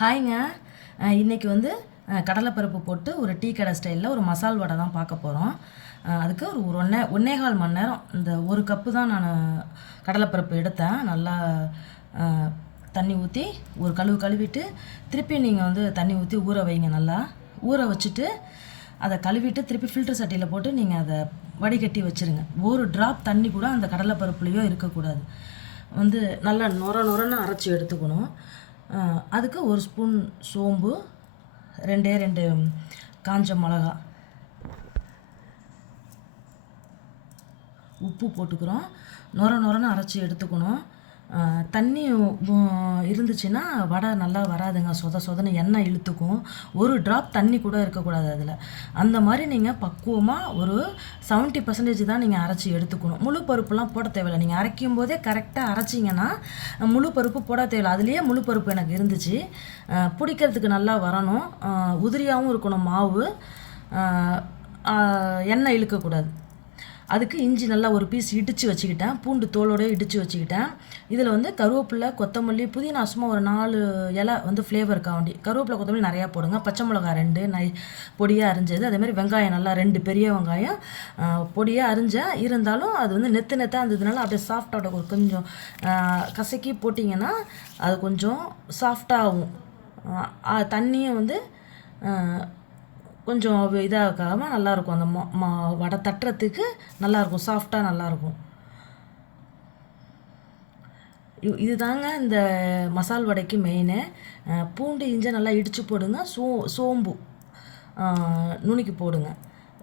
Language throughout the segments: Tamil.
ஹாய்ங்க. இன்றைக்கி வந்து கடலைப்பருப்பு போட்டு ஒரு டீ கடை ஸ்டைலில் ஒரு மசால் வடை தான் பார்க்க போகிறோம். அதுக்கு ஒரு 1 1/4 மணி நேரம் இந்த ஒரு கப்பு தான் நான் கடலைப்பருப்பு எடுத்தேன். நல்லா தண்ணி ஊற்றி ஒரு கழுவிட்டு திருப்பி நீங்கள் வந்து தண்ணி ஊற்றி ஊற வைங்க. நல்லா ஊற வச்சுட்டு அதை கழுவிட்டு திருப்பி ஃபில்டர் சட்டியில் போட்டு நீங்கள் அதை வடிகட்டி வச்சுருங்க. ஒரு ட்ராப் தண்ணி கூட அந்த கடலைப்பருப்புலேயோ இருக்கக்கூடாது. வந்து நல்லா நொரன்னு அரைச்சி எடுத்துக்கணும். அதுக்கு ஒரு ஸ்பூன் சோம்பு, 2 காஞ்ச மிளகா, உப்பு போட்டுக்கிறோம். நொரன்னு அரைச்சி எடுத்துக்கணும். தண்ணி இருந்துச்சுன்னா வடை நல்லா வராதுங்க. சொதன்னு எண்ணெய் இழுத்துக்கும். ஒரு ட்ராப் தண்ணி கூட இருக்கக்கூடாது அதில். அந்த மாதிரி நீங்கள் பக்குவமாக ஒரு 70% தான் நீங்கள் அரைச்சி எடுத்துக்கணும். முழு பருப்புலாம் போட தேவையில்லை. நீங்கள் அரைக்கும் போதே கரெக்டாக அரைச்சிங்கன்னா முழு பருப்பு போட தேவையில்லை. அதுலேயே முழு பருப்பு எனக்கு இருந்துச்சு. பிடிக்கிறதுக்கு நல்லா வரணும். உதிரியாகவும் இருக்கணும் மாவு. எண்ணெய் இழுக்கக்கூடாது. அதுக்கு இஞ்சி நல்லா ஒரு பீஸ் இடித்து வச்சுக்கிட்டேன். பூண்டு தோலோடு இடித்து வச்சுக்கிட்டேன். இதில் வந்து கருவேப்பிலை, கொத்தமல்லி, புதினா சும்மா ஒரு 4 இலை வந்து ஃப்ளேவருக்காக வேண்டி. கருவேப்பிலை, கொத்தமல்லி நிறையா போடுங்க. பச்சை மிளகா 2 பொடியாக அரிஞ்சது. அதேமாதிரி வெங்காயம் நல்லா 2 பெரிய வெங்காயம் பொடியாக அரிஞ்சேன். இருந்தாலும் அது வந்து நெத்தாக இருந்ததுனால அப்படியே சாஃப்டாக ஒரு கொஞ்சம் கசக்கி போட்டிங்கன்னா அது கொஞ்சம் சாஃப்டாகும். தண்ணியும் வந்து கொஞ்சம் இதாகாமல் நல்லாயிருக்கும். அந்த வடை தட்டுறதுக்கு நல்லாயிருக்கும். சாஃப்டாக நல்லாயிருக்கும். இதுதாங்க இந்த மசால் வடைக்கு மெயினு. பூண்டு இஞ்சி நல்லா இடித்து போடுங்க. சோம்பு நுணுக்கி போடுங்க.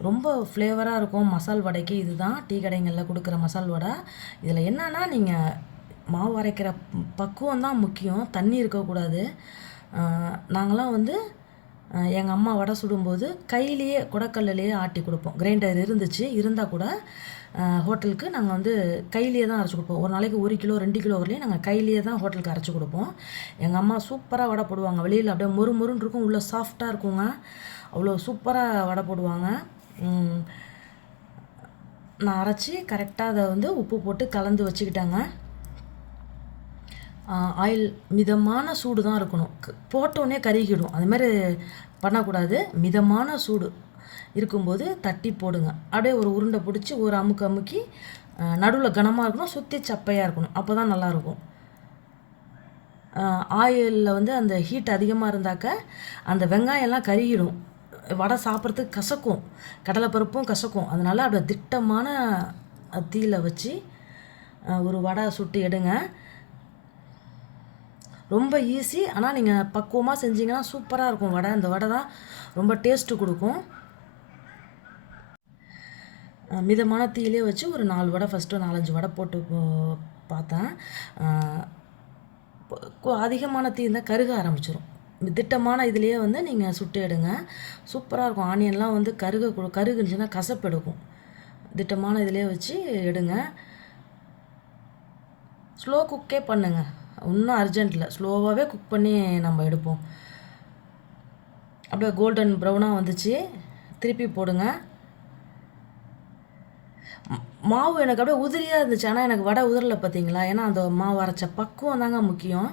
ரொம்ப ஃப்ளேவராக இருக்கும் மசால் வடைக்கு. இதுதான் டீ கடைங்களில் கொடுக்குற மசால் வடை. இதில் என்னன்னா நீங்கள் மாவு அரைக்கிற பக்குவம் தான் முக்கியம். தண்ணி இருக்கக்கூடாது. நாங்களாம் வந்து எங்கள் அம்மா வடை சுடும்போது கையிலேயே குடக்கல்லையே ஆட்டி கொடுப்போம். கிரைண்டர் இருந்துச்சு. இருந்தால் கூட ஹோட்டலுக்கு நாங்கள் வந்து கையிலேயே தான் அரைச்சி கொடுப்போம். ஒரு நாளைக்கு 1 கிலோ 2 கிலோ வரலையும் நாங்கள் கையிலேயே தான் ஹோட்டலுக்கு அரைச்சி கொடுப்போம். எங்கள் அம்மா சூப்பராக வடை போடுவாங்க. வெளியில் அப்படியே மொறுன்னு இருக்கும், உள்ளே சாஃப்டாக இருக்குங்க. அவ்வளோ சூப்பராக வடை போடுவாங்க. நான் அரைச்சி கரெக்டாக அதை வந்து உப்பு போட்டு கலந்து வச்சுக்கிட்டேங்க. ஆயில் மிதமான சூடு தான் இருக்கணும். போட்டோன்னே கருகிடும். அதுமாதிரி பண்ணக்கூடாது. மிதமான சூடு இருக்கும்போது தட்டி போடுங்க. அப்படியே ஒரு உருண்டை பிடிச்சி ஒரு அமுக்கி நடுவில் கனமாக இருக்கணும், சுற்றி சப்பையாக இருக்கணும். அப்போ தான் நல்லாயிருக்கும். ஆயிலில் வந்து அந்த ஹீட் அதிகமாக இருந்தாக்க அந்த வெங்காயம்லாம் கருகிடும். வடை சாப்பிட்றதுக்கு கசக்கும். கடலைப்பருப்பும் கசக்கும். அதனால் அப்படியே திட்டமான தீயில் வச்சு ஒரு வடை சுட்டு எடுங்க. ரொம்ப ஈஸி. ஆனால் நீங்கள் பக்குவமாக செஞ்சீங்கன்னா சூப்பராக இருக்கும் வடை. அந்த வடை தான் ரொம்ப டேஸ்ட்டு கொடுக்கும். மிதமான தீயிலே வச்சு ஒரு 4 வடை ஃபஸ்ட்டு 4-5 வடை போட்டு பார்த்தேன். அதிகமான தீ இருந்தால் கருக ஆரம்பிச்சிடும். திட்டமான இதுலேயே வந்து நீங்கள் சுட்டு எடுங்க. சூப்பராக இருக்கும். ஆனியன்லாம் வந்து கருகுச்சுன்னா கசப்பு எடுக்கும். திட்டமான இதிலே வச்சு எடுங்க. ஸ்லோ குக்கே பண்ணுங்க. இன்னும் அர்ஜென்ட் இல்லை. ஸ்லோவாகவே குக் பண்ணி நம்ம எடுப்போம். அப்படியே கோல்டன் ப்ரௌனாக வந்துச்சு. திருப்பி போடுங்க. மாவு எனக்கு அப்படியே உதிரியாக இருந்துச்சு. ஆனால் எனக்கு வடை உதிரலை பார்த்தீங்களா? ஏன்னா அந்த மாவு அரைச்ச பக்குவம் தாங்க முக்கியம்.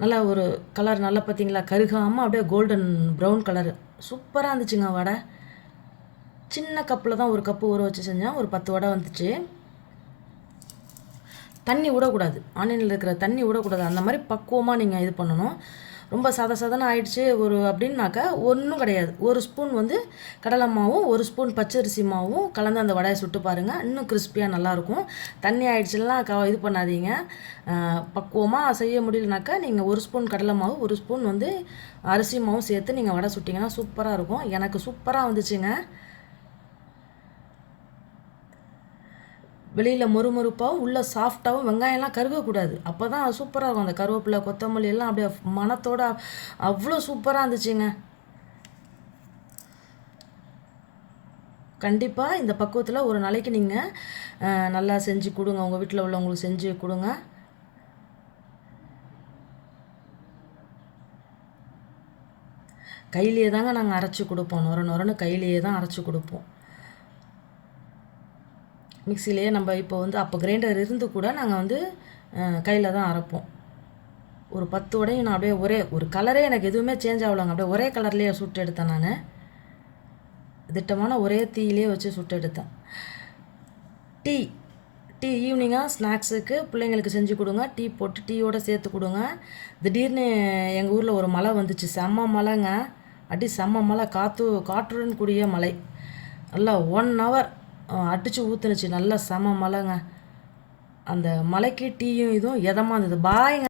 நல்லா ஒரு கலர் நல்லா பார்த்தீங்களா? கருகாமல் அப்படியே கோல்டன் ப்ரௌன் கலர் சூப்பராக இருந்துச்சுங்க வடை. சின்ன கப்பில் தான் ஒரு கப்பு ஊற வச்சு செஞ்சேன். ஒரு 10 வடை வந்துச்சு. தண்ணி விடக்கூடாது. ஆனியனில் இருக்கிற தண்ணி விடக்கூடாது. அந்த மாதிரி பக்குவமாக நீங்கள் இது பண்ணணும். ரொம்ப சதன்னு ஆயிடுச்சு அப்படின்னாக்கா ஒன்றும் கிடையாது. ஒரு ஸ்பூன் வந்து கடலை மாவும் 1 ஸ்பூன் பச்சரிசி மாவும் கலந்து அந்த வடையை சுட்டு பாருங்கள். இன்னும் கிறிஸ்பியாக நல்லாயிருக்கும். தண்ணி ஆயிடுச்சுலாம் இது பண்ணாதீங்க. பக்குவமாக செய்ய முடியலனாக்கா நீங்கள் 1 ஸ்பூன் கடலை மாவு 1 ஸ்பூன் வந்து அரிசி மாவும் சேர்த்து நீங்கள் வடை சுட்டிங்கன்னா சூப்பராக இருக்கும். எனக்கு சூப்பராக வந்துச்சுங்க. வெளியில் மொறுமொறுப்பாகவும் உள்ளே சாஃப்டாகவும் வெங்காயம்லாம் கருகக்கூடாது. அப்போ தான் சூப்பராக இருக்கும். அந்த கருவேப்பிலை, கொத்தமல்லி எல்லாம் அப்படியே மணத்தோடு அவ்வளோ சூப்பராக இருந்துச்சுங்க. கண்டிப்பாக இந்த பக்குவத்தில் ஒரு நாளைக்கு நீங்கள் நல்லா செஞ்சு கொடுங்க. உங்கள் வீட்டில் உள்ளவங்களுக்கு செஞ்சு கொடுங்க. கையிலேயே தாங்க நாங்கள் அரைச்சி கொடுப்போம். நொரன்னு கையிலேயே தான் அரைச்சி கொடுப்போம். மிக்சிலேயே நம்ம இப்போ வந்து அப்போ கிரைண்டர் இருந்து கூட நாங்கள் வந்து கையில் தான் அரைப்போம். ஒரு 10 வடையும் நான் அப்படியே ஒரே ஒரு கலரே எனக்கு எதுவுமே சேஞ்ச் ஆகலைங்க. அப்படியே ஒரே கலர்லேயே சுட்டு எடுத்தேன் நான். திட்டமான ஒரே தீயிலே வச்சு சுட்டு எடுத்தேன். டீ டீ ஈவினிங்காக ஸ்நாக்ஸுக்கு பிள்ளைங்களுக்கு செஞ்சு கொடுங்க. டீ போட்டு டீயோடு சேர்த்து கொடுங்க. திடீர்னு எங்கள் ஊரில் ஒரு மழை வந்துச்சு, செம்ம மழைங்க. அடி செம்ம மழை, காற்றுடன் கூடிய மழை. நல்லா 1 hour அடித்து ஊற்றுனுச்சு, நல்லா செம்ம மழைங்க. அந்த மழைக்கு டீயும் இதுவும் எதமாக இருந்தது. பாய்ங்க.